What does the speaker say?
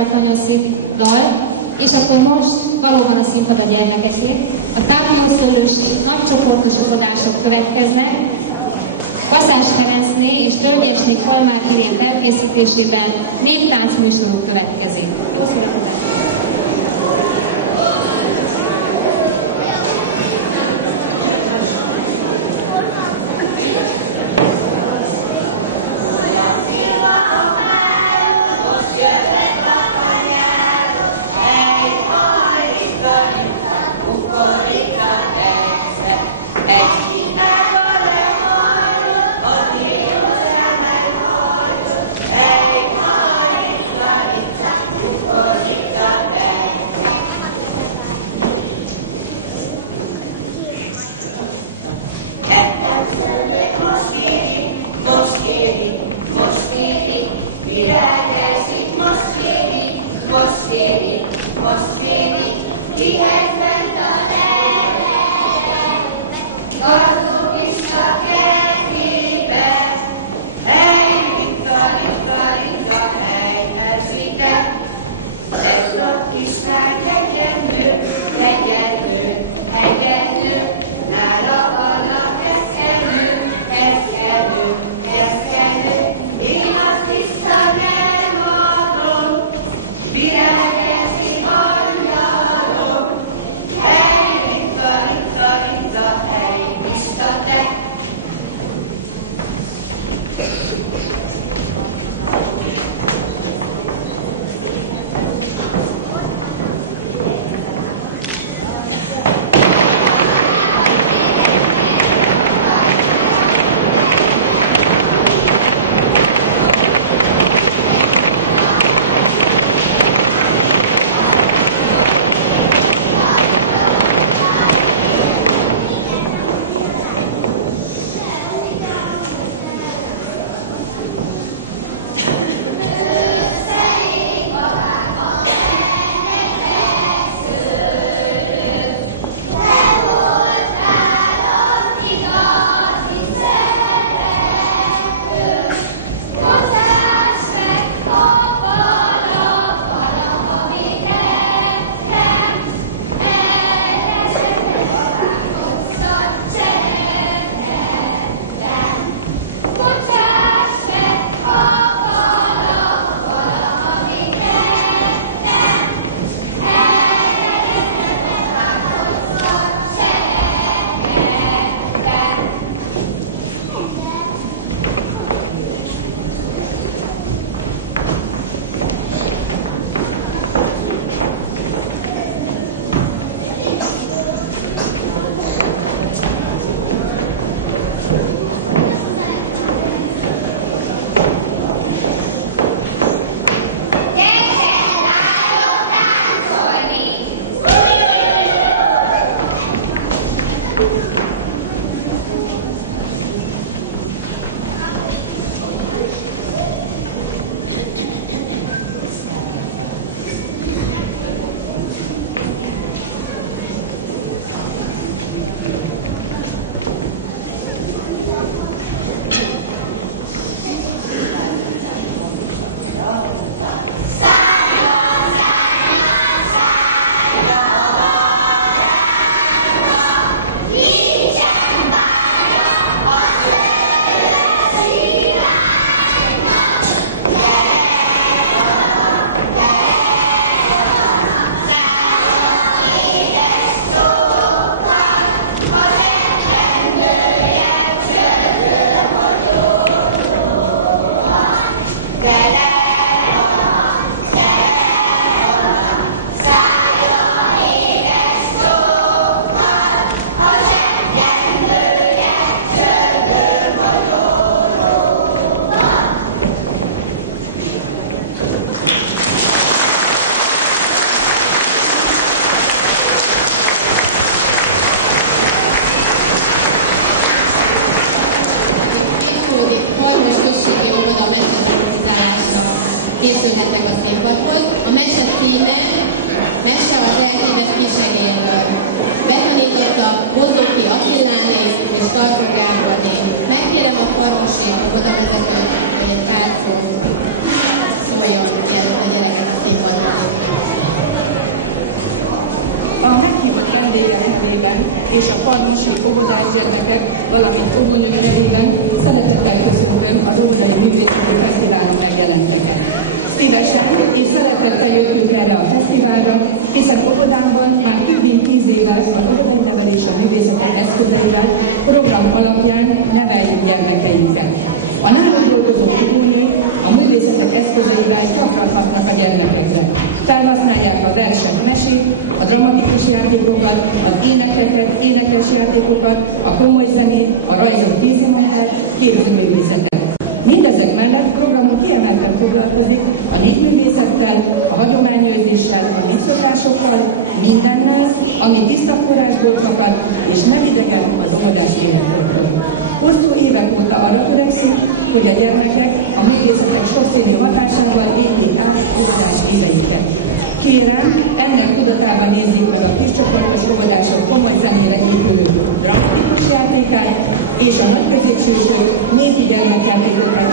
mert nagyon szép dal, és akkor most valóban a színpad a gyermekeké. A távolszólós nagycsoportosodások következnek. Kaszás Ferencné és Tölgyesné Kalmár Irén felkészítésében néptáncműsorok következik. és a Parmasi óvodás gyermekek, valamint óvónők nevében szeretettel köszöntöm az Óvodai Művészeti Fesztiválon megjelenteket. Szívesen és szeretettel jöttünk erre a fesztiválra, hiszen óvodámban már több mint 10 éve az óvodai nevelés a művészetek eszközeivel program alapján neveljük gyermekeinket. A nálunk dolgozó óvónők a művészetek eszközeivel gyakran hatnak a gyermekekre. Felhasználják a versek, mesét, a dramatikus játékokat, az énekeket, énekes játékokat, a komoly zenét, a rajzok kéziműveket, képzőművészetet. Mindezek mellett programon kiemelten foglalkozik a népművészettel, a hagyományőrzéssel, a népszokásokkal, mindennel, ami tiszta forrásból fakad, és nem idegen az óvodás életekről. Hosszú évek óta arra törekszik, hogy a gyermekek a művészetek sokszínű hatásával éljék át óvodás éveiket. Kérem, ennek tudatában nézzék meg a kiscsoportos óvodások komoly zenére épülő dramatikus játékát, és a nagyközépsősök népi gyermekjátékokat